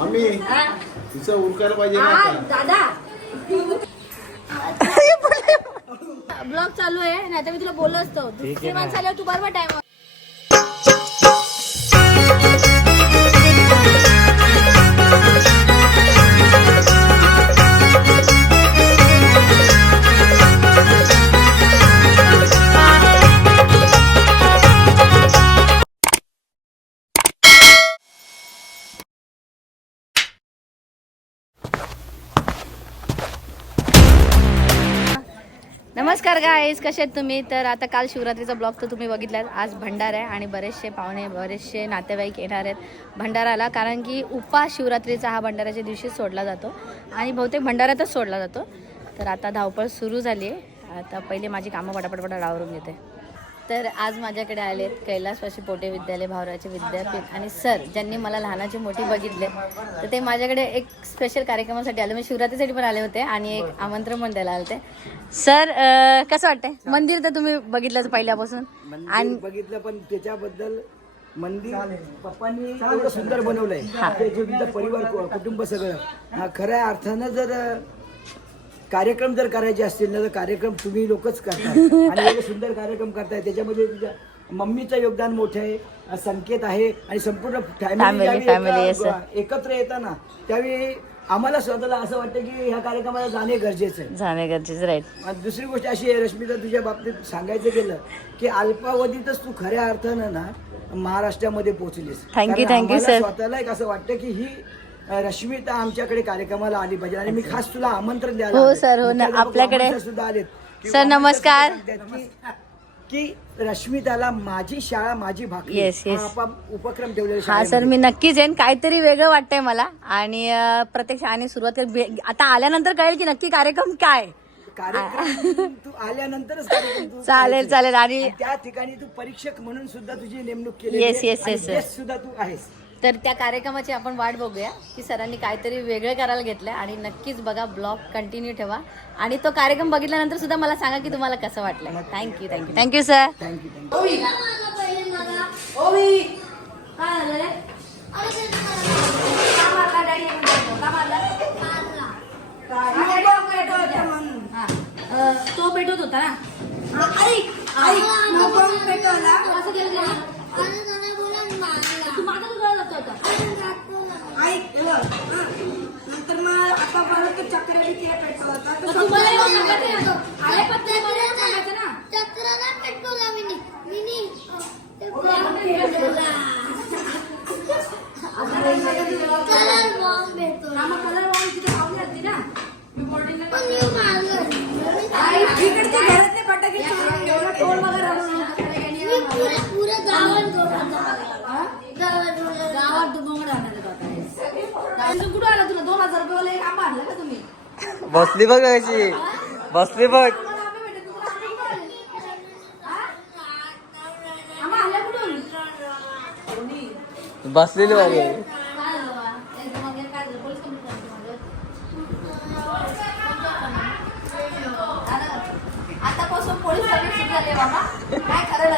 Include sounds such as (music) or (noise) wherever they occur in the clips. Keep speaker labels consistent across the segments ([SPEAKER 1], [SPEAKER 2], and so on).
[SPEAKER 1] आम्ही? तिचं उरकायला पाहिजे ना आता.
[SPEAKER 2] दादा ब्लॉग चालू आहे नाही तर मी तुला बोललो असतो दुसरी माणसं आल्यावर तू बरोबर टाइम नमस्कार गाईज कसे आहेत तुम्ही? तर आता काल शिवरात्रीचा ब्लॉग तर तुम्ही बघितलात. आज भंडारा आहे आणि बरेचसे पाहुणे बरेचसे नातेवाईक येणार आहेत भंडाराला कारण की उपास शिवरात्रीचा हा भंडाऱ्याच्या दिवशी सोडला जातो आणि बहुतेक भंडाऱ्यातच सोडला जातो. तर आता धावपळ सुरू झाली आहे. आता पहिले माझी कामं पटापट पटापट आवरून घेते. तर आज माझ्याकडे आले आहेत कैलासवासी पोटे विद्यालय भावराचे विद्यापीठ आणि सर ज्यांनी मला लहानाची मोठी बघितले तर ते माझ्याकडे एक स्पेशल कार्यक्रमासाठी आले. मी शिवरात्रीसाठी पण आले होते आणि एक आमंत्रण पण द्यायला आले होते. सर अं, कसं वाटतंय? मंदिर तर तुम्ही बघितलंच पहिल्यापासून.
[SPEAKER 3] मंदिर बघितलं पण त्याच्याबद्दल मंदिर पप्पांनी एवढं सुंदर बनवलंय. ते जे तुमचं परिवार कु- कुटुंब सगळं. हा खऱ्या अर्थानं जर अ, कार्यक्रम जर करायचे असतील ना तर कार्यक्रम तुम्ही लोकच करता (laughs) आणि एवढे सुंदर कार्यक्रम करताय. त्याच्यामध्ये तुझ्या मम्मीचं योगदान मोठं आहे संकेत आहे आणि संपूर्ण फॅमिली. एकत्र येताना त्यावेळी आम्हाला स्वतःला असं वाटतं की ह्या कार्यक्रमाला जाणे गरजेचं आहे.
[SPEAKER 2] जाणे गरजेचं राईट
[SPEAKER 3] दुसरी गोष्ट अशी आहे रश्मिता तुझ्या बाबतीत सांगायचं गेलं की अल्पावधीतच तू खऱ्या अर्थानं ना महाराष्ट्रामध्ये पोहोचलीस. आम्हाला
[SPEAKER 2] sir.
[SPEAKER 3] स्वतःला एक असं वाटतं की ही रश्मिता आमच्याकडे कार्यक्रमाला आली पाहिजे आणि मी खास तुला आमंत्रण द्यायला
[SPEAKER 2] हो, sir, हो ना. आपल्याकडे-
[SPEAKER 3] सुद्धा आलेत
[SPEAKER 2] sir नमस्कार.
[SPEAKER 3] की रश्मिताला माझी शाळा माझी भाकरी. हा आपण उपक्रम ठेवलेला
[SPEAKER 2] हा सर मी नक्कीच येईन काहीतरी वेगळं वाटतंय मला आणि अं, प्रत्यक्ष आणि सुरुवात आता आल्यानंतर कळेल की नक्की कार्यक्रम काय
[SPEAKER 3] कार्यक्रम तू आल्यानंतरच कार्यक्रम तू (laughs)
[SPEAKER 2] चालेल. चालेल. आणि-
[SPEAKER 3] आणि त्या ठिकाणी तू परीक्षक म्हणून सुद्धा तुझी नेमणूक केली
[SPEAKER 2] Yes, yes, yes, sir.
[SPEAKER 3] सुद्धा तू आहेस
[SPEAKER 2] तर त्या कार्यक्रमाची आपण वाट बघूया की सरांनी काहीतरी वेगळं करायला घेतलंय आणि नक्कीच बघा ब्लॉग कंटिन्यू ठेवा. आणि तो कार्यक्रम बघितल्यानंतर सुद्धा मला सांगा की तुम्हाला कसं वाटलं thank you thank you thank you sir
[SPEAKER 3] thank you thank you
[SPEAKER 2] तो भेटत होता ना? असं केलं माझा गळा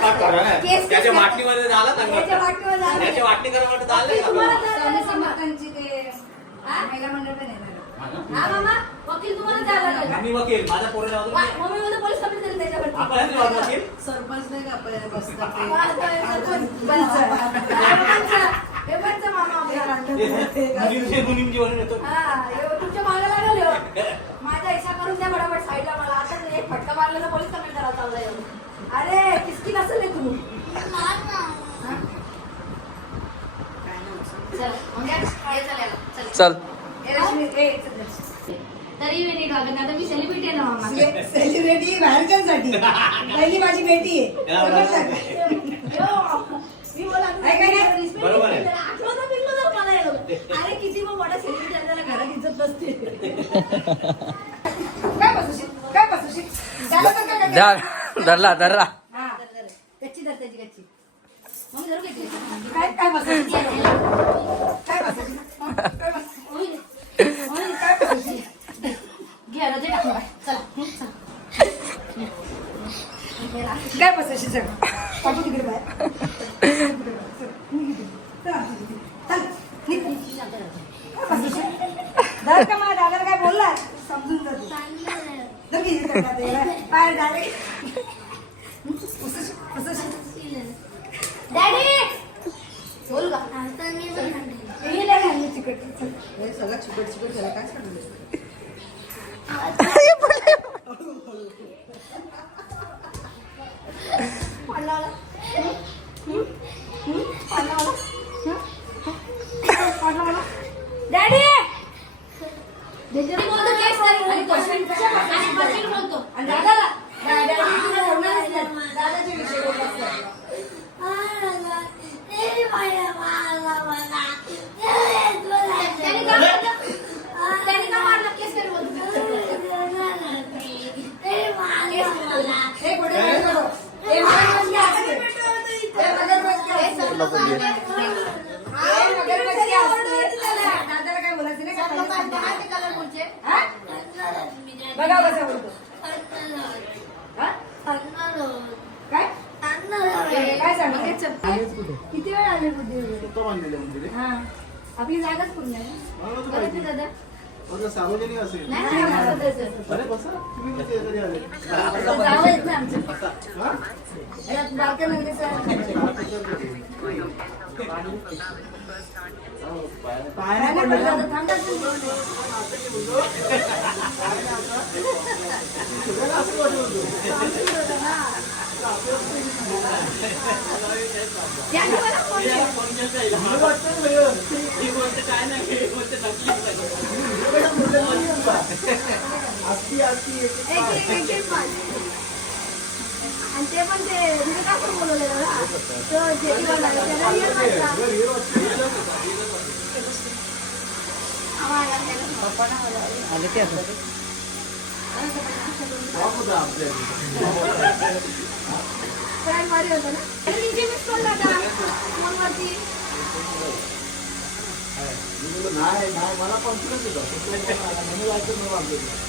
[SPEAKER 2] काय-
[SPEAKER 4] वाटणीमध्ये झाला
[SPEAKER 2] त्याच्या वाटणीवर झालं.
[SPEAKER 4] त्याच्या वाटणी करा वाटत
[SPEAKER 2] वकील
[SPEAKER 4] आलं
[SPEAKER 2] वकील तुम्हाला द्यायला लागेल.
[SPEAKER 4] मी वकील माझ्या पोरीला होतो
[SPEAKER 2] वा- मम्मी मध्ये पोलीस कंप्लेंट त्याच्यावरती.
[SPEAKER 4] आपण वकील
[SPEAKER 5] सरपंच नाही का बसतात ते.
[SPEAKER 2] हे.
[SPEAKER 4] मुलींची मुलींची येतो
[SPEAKER 2] हा, हे तुमच्या मागे लागेल. (laughs) माझा हिस्सा करून द्या बरोबर साईडला मला आता एक फटका मारला तर पोलीस कंप्लेंट करायला चाललाय ह्यो. अरे किसकी नसेल रे तू हा? चल, मग या. ये चल याला. चल.
[SPEAKER 6] चल
[SPEAKER 2] ए, रश्मी, ए, चल, चल. तरी मी नीट वागत नाही. आता मी सेलिब्रिटी आहे ना मामा
[SPEAKER 5] से- सेलिब्रिटी बाहेरच्यांसाठी पहिली माझी बेटी आहे
[SPEAKER 4] या, बरोबर.
[SPEAKER 2] यो, मी बोला
[SPEAKER 5] ऐका ना.
[SPEAKER 2] रिस्पेक्ट
[SPEAKER 4] बरोबर आहे.
[SPEAKER 2] केलं. आठवतं बिलकुल जर मला हे लोकं. अरे किती मग मोठा सेलिब्रिटी आपल्याला घरात इज्जत नसते
[SPEAKER 5] काय बसूशी काय बसूशी झालं तर काय
[SPEAKER 6] धर धरला धरला
[SPEAKER 2] हा कच्ची धर त्याची कच्ची मग धरू कच्ची
[SPEAKER 5] काय काय बसूशी काय बसूशी काय.
[SPEAKER 2] होईल.
[SPEAKER 5] काय बसूशी
[SPEAKER 2] घे आता ते टाकून टाक. चला हं, चला.
[SPEAKER 5] काय बसायची सगळं टाकू तिकडे बाहेर चल, निघ इथे. चल, चल, निघ. जर का माझ्या दादाला काय बोलला समजून जाते जर की इथे करतात याला. पाय डायरेक्ट बोल का मी नाही खाल्ली चिकट हे सगळं चिकट चिकट झालं काय सांगलं डॅडी आणि दादाला डॅडी होणारच नाही दादाचे विषय बोलतात हे कुठे काय करू? हे मगरमच्छ असते. हे मगरमच्छ असते. हे मगरमच्छ असते. दादाला काय बोलायचं नाही का? हा? बघा कसं बोलतो हा? काय काय सांगतो
[SPEAKER 2] किती वेळ आले बुद्धी हा. आपली जागाच पूर्ण आहे. दादा.
[SPEAKER 1] सार्वजनिक असेल. (laughs)
[SPEAKER 2] नाही आणि ते पण ते म्हणजे पण बोलवलेलं ना तो जेटीवाला त्याला फ्राय भारी होतं ना आणि तिचे मिस कॉल दादा फोनवरती
[SPEAKER 1] नाही नाही मला कॉन्फिडन्स होता म्हणून जायचं नाही वाटलं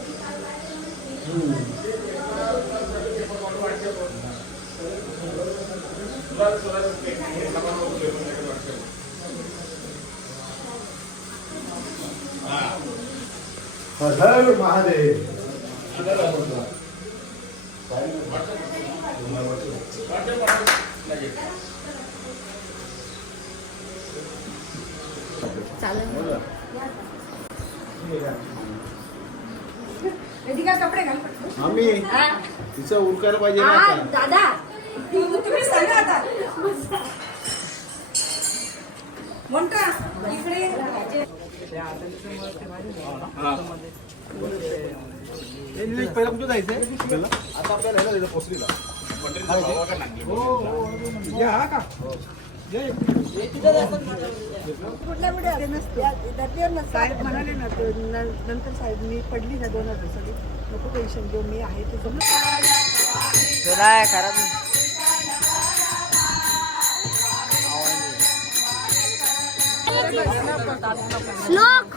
[SPEAKER 1] हर महादेव
[SPEAKER 5] कपडे घाल.
[SPEAKER 1] आम्ही
[SPEAKER 5] हा?
[SPEAKER 1] तिचं उरकायला पाहिजे.
[SPEAKER 5] दादा तुम्ही सांगा आता
[SPEAKER 1] हे पहिला कुठं जायचंय? आता आपल्याला ह्याला जायचं पोचलीला हो हो हा का?
[SPEAKER 5] साहेब म्हणाले ना ते न- नंतर साहेब मी पडली ना दोन हजार साली नको टेन्शन घेऊ मी आहे ते जमलं
[SPEAKER 2] श्लोक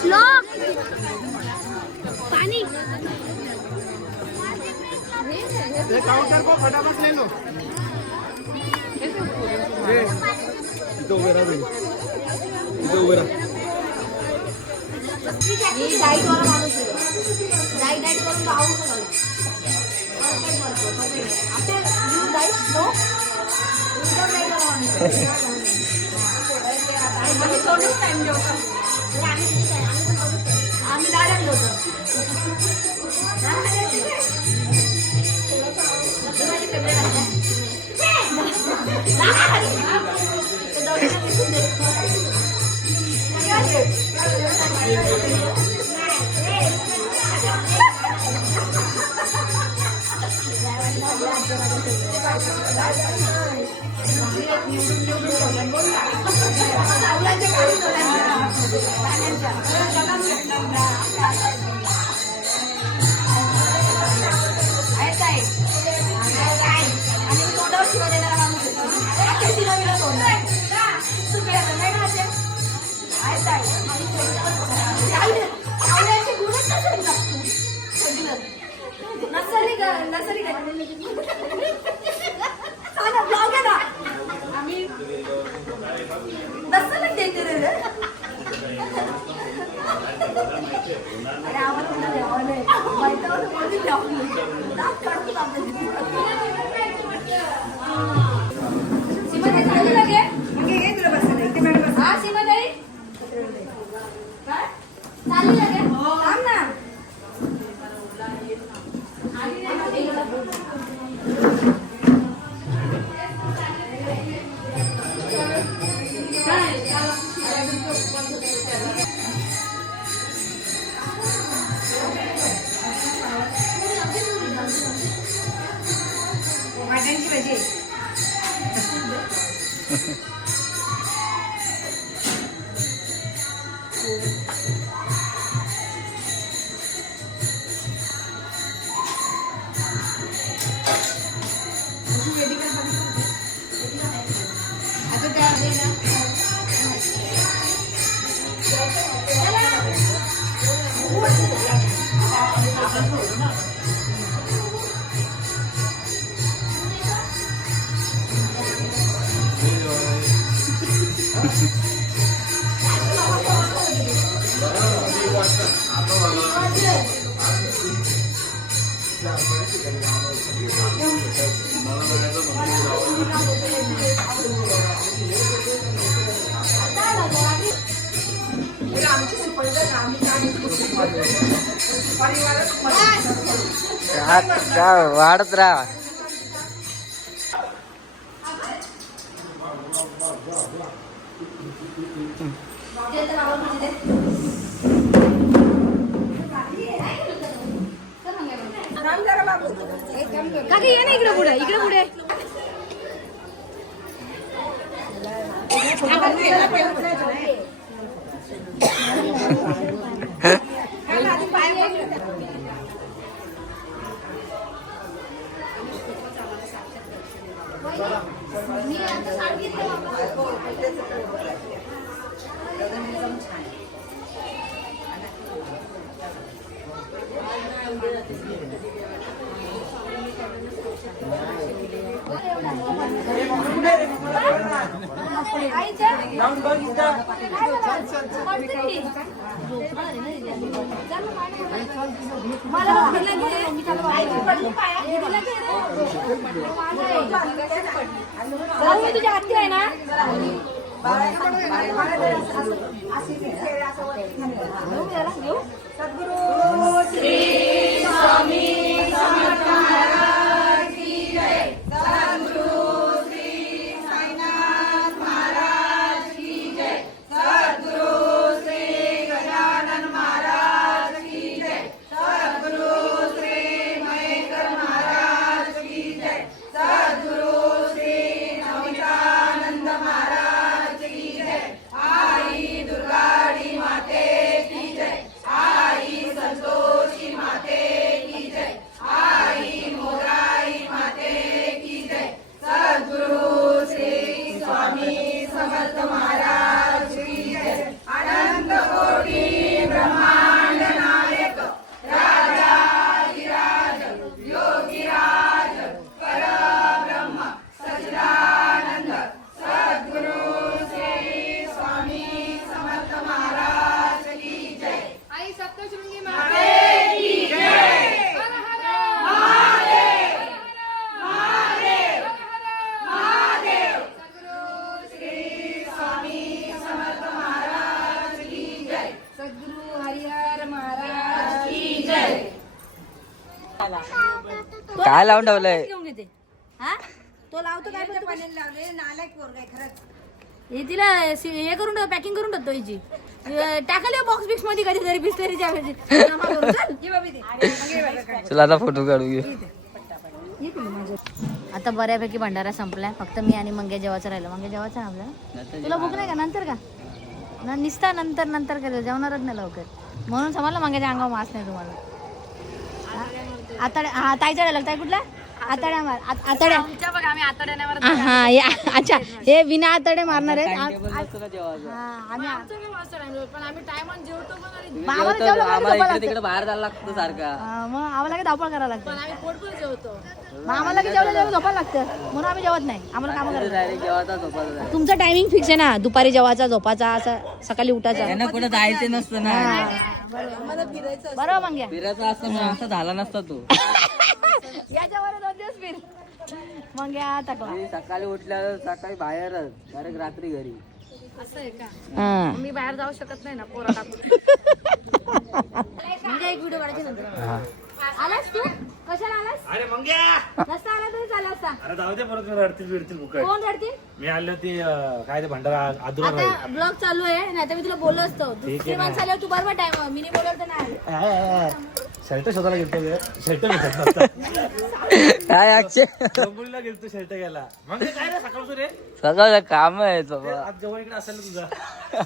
[SPEAKER 2] श्लोक
[SPEAKER 1] ते काउंटर को फटाफट ले लो. इथं उभे राहा.
[SPEAKER 2] ही डाईट वाला माणूस आहे डाईट डाईट करून out light, no? We don't like the morning. আমি চল্লিশ টাইম যাব আমি ডাইরেক্ট যাব Thank you. Time? आम्ही पण थोडंच
[SPEAKER 7] नर्सरी नर्सरी ब्लॉग आहे ना आम्ही नर्सरी देते रे अरे आम्हाला कुठं द्यावं नाही मैत्रिणी कोणी द्यावं नाही Thank you. काय
[SPEAKER 6] वाढत राहा
[SPEAKER 7] काकी ये ना इकडे पुढे इकडे पुढे तुझ्या हत्ती आहे ना
[SPEAKER 6] घेऊ लावून ठेवलंय.
[SPEAKER 7] घेऊन घेते. हा?
[SPEAKER 2] तो लावतो काय पण
[SPEAKER 7] पाण्याने लावले नालायक पोरगा आहे खरंच
[SPEAKER 2] हे तिला सि- हे करून ठेव पॅकिंग करून ठेवतो हिची. टाकले बॉक्स बिक्समध्ये कधीतरी बिस्लरीच्या म्हणजे. जमा करून चल.
[SPEAKER 7] ये बाबी दे.
[SPEAKER 8] चला आता फोटो काढू
[SPEAKER 2] आता बऱ्यापैकी भंडारा संपलाय. फक्त मी आणि मंग्या जेवायचं राहिलं. मंग्या जेवायचं ना आपल्याला? तुला भूक नाही का? नंतर का? ना निसता नंतर नंतर का जेवणारच नाही लवकर. म्हणून समजलं मंग्याच्या अंगावर मास नाही तुम्हाला. आता हा ताईचा डायलॉग ताई कुठला? आताड्या. मार आत- आताड्या. हा, हा या अच्छा. हे विना आताडे मारणार आहेत. हा, आम्ही मग आम्हाला जेवलं का
[SPEAKER 8] आम्हाला
[SPEAKER 2] झोपायला
[SPEAKER 8] इकडे तिकडे बाहेर जायला लागतं सारखा.
[SPEAKER 2] हा, मग आम्हाला काही धावपळ करावं लागतं. मग आम्हाला की जेवलं जेवलं झोपायला लागतं म्हणून आम्ही जेवत नाही. आम्हाला कामं करायला. तुमचा टायमिंग फिक्स आहे ना. दुपारी जेवायचा झोपाचा असं सकाळी उठायचा.
[SPEAKER 8] कुठं जायचं नसतं ना.
[SPEAKER 2] बरोबर मग
[SPEAKER 8] फिरायचं असतं मग असं झाला नसता तो. (laughs)
[SPEAKER 2] याच्यावर दोन दिवस फिर. मग टाकला.
[SPEAKER 8] मी सकाळी उठल्यावर सकाळी बाहेरच डायरेक्ट रात्री घरी.
[SPEAKER 2] मी बाहेर जाऊ शकत नाही ना पोरा (laughs) म्हणजे एक व्हिडिओ काढायचे नंतर. आलास तू? कशाला आलास?
[SPEAKER 4] अरे मंग्या!
[SPEAKER 2] नसता आला तरी चालला असता.
[SPEAKER 4] अरे जाऊ दे परत रडतील बिडतील
[SPEAKER 2] कोण रडते
[SPEAKER 4] मी आलो ती अं, काय ते भंडारा आदुरा
[SPEAKER 2] आता ब्लॉग चालू आहे नाही तर मी तुला बोललो असतो. दुसरी माणसं आल्यावर तू बरोबर टाइम मी नाही बोलवलं तर नाही आलं.
[SPEAKER 4] शर्ट शोधायला गेलतो शर्ट
[SPEAKER 8] काय अक्षय
[SPEAKER 4] डोंबिवलीला गेलतो शर्ट घ्यायला. मग काय रे सकाळचं रे?
[SPEAKER 8] सगळं काम आहे बाबा.
[SPEAKER 4] आज जवळ इकडे असेल ना तुझा.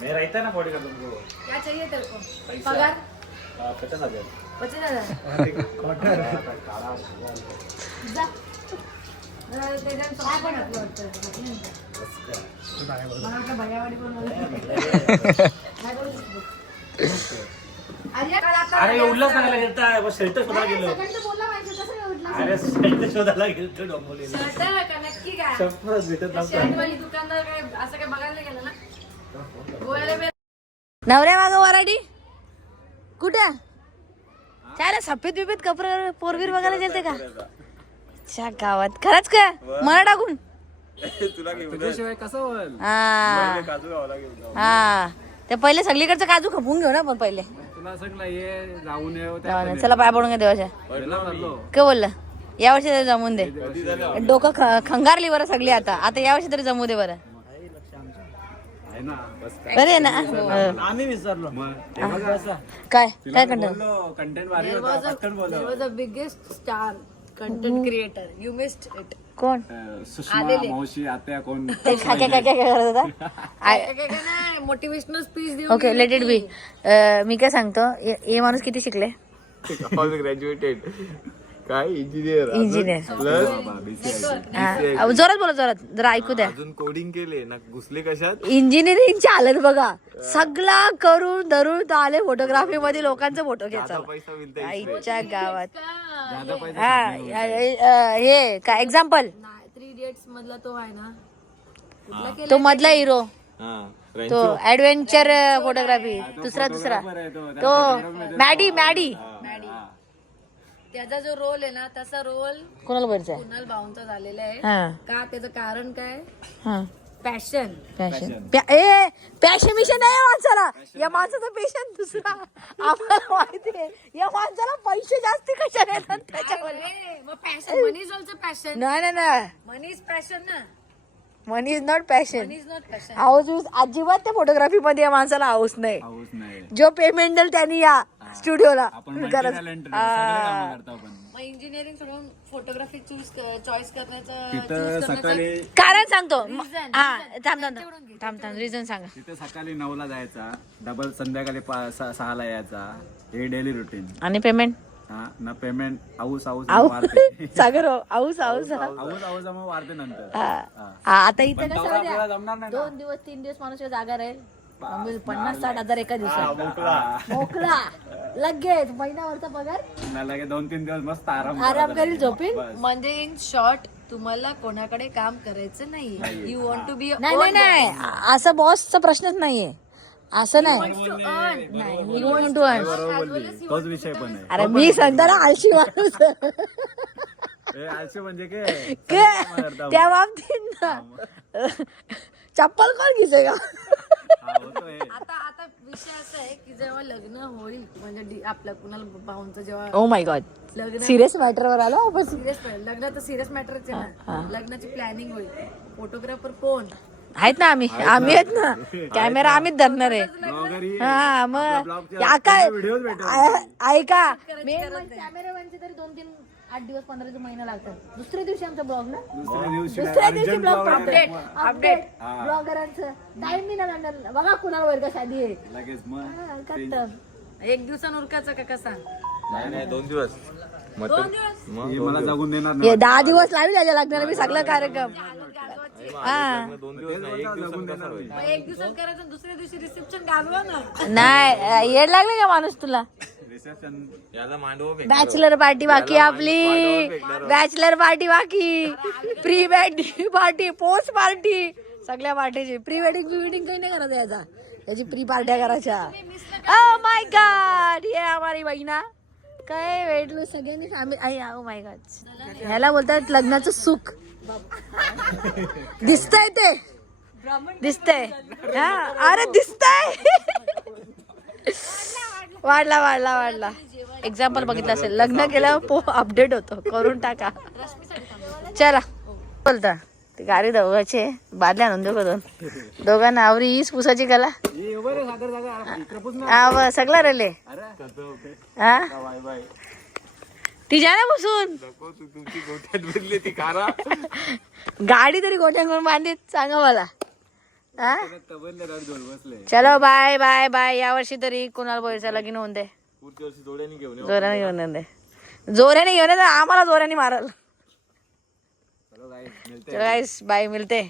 [SPEAKER 4] मैं रहता ना बॉडी का तुमको
[SPEAKER 2] क्या चाहिए तेरे को पगार
[SPEAKER 4] पचास हजार
[SPEAKER 2] पच्चीस हजार जा. जरा काय पण आपलं वाटतं. मला वाटलं भैयावाडी पण बोलतो. काय बोलू शकतो? अरे, काल आता-
[SPEAKER 4] अरे उल्हास नागायला गेलता बस शर्ट शोधायला गेलो
[SPEAKER 2] सगळ्यांचं बोललं पाहिजे, कसं काय उठला?
[SPEAKER 4] अरे शर्ट शोधायला गेलतो डोंबिवलीला
[SPEAKER 2] शर्ट आहे का? नक्की काय?
[SPEAKER 4] शपथ भेटत नव्हता
[SPEAKER 2] शर्टवाली दुकानदार काय असं काय बघायला गेलं ना नवऱ्या माग वराडी कुठे? चालेल सफेद बिफेद कपडे पोरबीर बघायला गेलते का? अच्छा गावात. खरंच का? मला टाकून. हा. हा. ते पहिले सगळीकडचं काजू खपून घेऊ ना पण पहिले. चला पाय पडून घ्या देवाच्या. काय बोललं? यावर्षी तरी जमून दे. डोकं ख- खंगारली बरं सगळी आता. आता यावर्षी तरी जमू दे बरं. बरे ना
[SPEAKER 9] आम्ही विसरलो.
[SPEAKER 2] काय? काय? Content
[SPEAKER 7] biggest star content creator you missed it
[SPEAKER 2] कोण?
[SPEAKER 9] सुषमा मावशी आत्या कोण? (laughs)
[SPEAKER 2] काय काय काय काय करत होता?
[SPEAKER 7] मोटिवेशनल स्पीच देऊ
[SPEAKER 2] ओके लेट इट बी मी काय सांगतो हे हे माणूस किती शिकले? (laughs)
[SPEAKER 10] ग्रॅज्युएटेड काय इंजिनियर
[SPEAKER 2] इंजिनियर
[SPEAKER 10] प्लस
[SPEAKER 2] जोरात बोला जोरात. जरा ऐकू द्या.
[SPEAKER 10] अजून कोडिंग केले ना घुसले कशात?
[SPEAKER 2] इंजिनिअरिंगची हालत बघा. सगळा करून धरून तो आले फोटोग्राफी मध्ये लोकांचा फोटो घ्यायचा
[SPEAKER 10] पैसा
[SPEAKER 2] आईच्या गावात. हा अ, हे काय एक्झाम्पल
[SPEAKER 7] थ्री इडियट्स मधला तो आहे ना.
[SPEAKER 2] तो मधला हिरो
[SPEAKER 10] हा
[SPEAKER 2] तो ऍडव्हेंचर फोटोग्राफी दुसरा दुसरा. तो. मॅडी मॅडी
[SPEAKER 7] त्याचा जो रोल आहे ना तसा रोल
[SPEAKER 2] कोणाला
[SPEAKER 7] कुणाल भाऊंचा झालेला आहे.
[SPEAKER 2] हा.
[SPEAKER 7] का त्याचं कारण काय?
[SPEAKER 2] हा.
[SPEAKER 7] Passion
[SPEAKER 2] passion a passion mission नाही या माणसाला. या माणसाचा पेशन दुसरा. आम्हाला माहिती आहे. या माणसाला पैसे जास्ती कशा येतात त्याच्यामध्ये
[SPEAKER 7] passion money is also passion
[SPEAKER 2] नाही नाही नाही.
[SPEAKER 7] मनी इज पॅशन ना?
[SPEAKER 2] Money is not passion
[SPEAKER 7] money is not passion
[SPEAKER 2] house अजिबात त्या फोटोग्राफी मध्ये या माणसाला हाऊस नाही. जो पेमेंट देईल त्यांनी या. स्टुडिओला.
[SPEAKER 9] आपण
[SPEAKER 2] गरज. हा.
[SPEAKER 7] इंजिनिअरिंग सोडून फोटोग्राफी चूज चॉईस करण्याचं
[SPEAKER 2] कारण सांगतो. हा. थांब थांब थांब. थांब थांब रिझन सांगा.
[SPEAKER 9] तिथे सकाळी नऊला जायचा डबल संध्याकाळी पा- स- सहाला यायचा हे डेली रुटीन
[SPEAKER 2] आणि पेमेंट
[SPEAKER 9] हा ना पेमेंट आऊस आऊस (laughs)
[SPEAKER 2] सागर हो, आऊस आऊस.
[SPEAKER 9] आऊस. आऊस मग वाढते नंतर.
[SPEAKER 2] आता इथं
[SPEAKER 9] जमणार नाही.
[SPEAKER 2] दोन दिवस तीन दिवस माणूस जागा राहील. मग पन्नास साठ हजार एका दिवसात.
[SPEAKER 9] मोकळा.
[SPEAKER 2] मोकळा. लगेच महिनाभरचा पगार.
[SPEAKER 9] ना लगे दोन तीन दिवस मस्त आराम
[SPEAKER 2] आराम
[SPEAKER 9] करायचा.
[SPEAKER 2] करील झोपील?
[SPEAKER 9] बस.
[SPEAKER 7] म्हणजे इन शॉर्ट तुम्हाला कोणाकडे काम करायचं नाही यू वॉन्ट टू बी
[SPEAKER 2] नाही नाही नाही. आ- असं बॉसचा प्रश्नच नाहीये. असं नाही. नाही you want to earn.
[SPEAKER 9] बरोबर बोलली. तोच विषय पण आहे.
[SPEAKER 2] अरे मी सांगतो ना आळशी माणूस.
[SPEAKER 9] हे आळशी म्हणजे काय?
[SPEAKER 2] के- त्या बाबतीत ना चप्पल कोण घेते का?
[SPEAKER 9] हा.
[SPEAKER 7] आता आता विषय असा आहे की जेव्हा लग्न होईल म्हणजे डी- आपल्या कुणाला भाऊंचं जेव्हा
[SPEAKER 2] ओ माय गॉड सिरियस मॅटरवर आलो आपण?
[SPEAKER 7] सिरियस लग्न तर सिरियस मॅटरच आहे ना. लग्नाची प्लॅनिंग होईल. फोटोग्राफर कोण?
[SPEAKER 2] आहेत ना आम्ही. आम्ही आहेत ना. कॅमेरा आम्हीच धरणार आहे. हा मग या काय? ऐका. कॅमेरामॅनचे तरी दोन तीन आठ दिवस पंधरा महिना लागतात. दुसऱ्या दिवशी आमचा ब्लॉग ना?
[SPEAKER 1] दुसऱ्या दिवशी
[SPEAKER 2] दुसऱ्या दिवशी
[SPEAKER 1] urgent
[SPEAKER 2] blog
[SPEAKER 1] blog
[SPEAKER 2] update update. ब्लॉगरांचं time नाही ना लागणार. बघा कुणाला वर्ग शादी आहे.
[SPEAKER 1] लगेच मग
[SPEAKER 2] खतम.
[SPEAKER 7] एक दिवसानं उरकायचा का कसा?
[SPEAKER 10] नाही नाही दोन दिवस. मग तर- मग
[SPEAKER 1] हे मला जगून देणार नाही.
[SPEAKER 2] हे दहा दिवस लावी द्यायला लागणार मी सगळं कार्यक्रम. हा.
[SPEAKER 10] मग दोन दिवस नाही एक दिवस कसं होईल?
[SPEAKER 7] मग एक दिवसात करायचं आणि दुसऱ्या दिवशी रिसेप्शन गाजवा ना.
[SPEAKER 2] नाही येड लागले का माणूस तुला?
[SPEAKER 1] रिसेप्शन.
[SPEAKER 10] याला मांडव
[SPEAKER 2] बॅचलर पार्टी बाकी आपली. बॅचलर पार्टी बाकी. Pre wedding party post party. सगळ्या पार्टीची. प्री वेडिंग प्री वेडिंग काही नाही करायचं याचा. याची प्री पार्ट्या करायच्या. ओ माय गॉड ये हमारी बहिणा काय वेटलो सगळ्यांनी? आम्ही ओ माय गॉड ह्याला बोलतात लग्नाचं सुख. दिसतंय ते. दिसतंय. हा अरे दिसतंय. वाढला वाढला वाढला. एक्झाम्पल बघितलं असेल. लग्न केल्यावर पो अपडेट होतो. करून टाका. चला. बोलता. ती गाडी दोघांची बादल्या आणून दोघं दोन? दोघांना आवरी हीच पुसाची कला? हा व, सगळं रेले हा?
[SPEAKER 10] बाय बाय
[SPEAKER 2] ती जा ना बसून
[SPEAKER 10] नको तू तुमची गोठ्यात बदली ती कारा
[SPEAKER 2] गाडी तरी गोट्या करून बांधित. सांगा मला. हा चलो बाय बाय बाय या वर्षी तरी कुणाला बोलायचं? लगीन होऊन दे.
[SPEAKER 10] पुढच्या वर्षी जोड्याने घेऊन येऊ.
[SPEAKER 2] जोराने घेऊन येऊन दे. जोराने घेऊन आम्हाला जोराने मारल. चलो गाइस बाय मिलते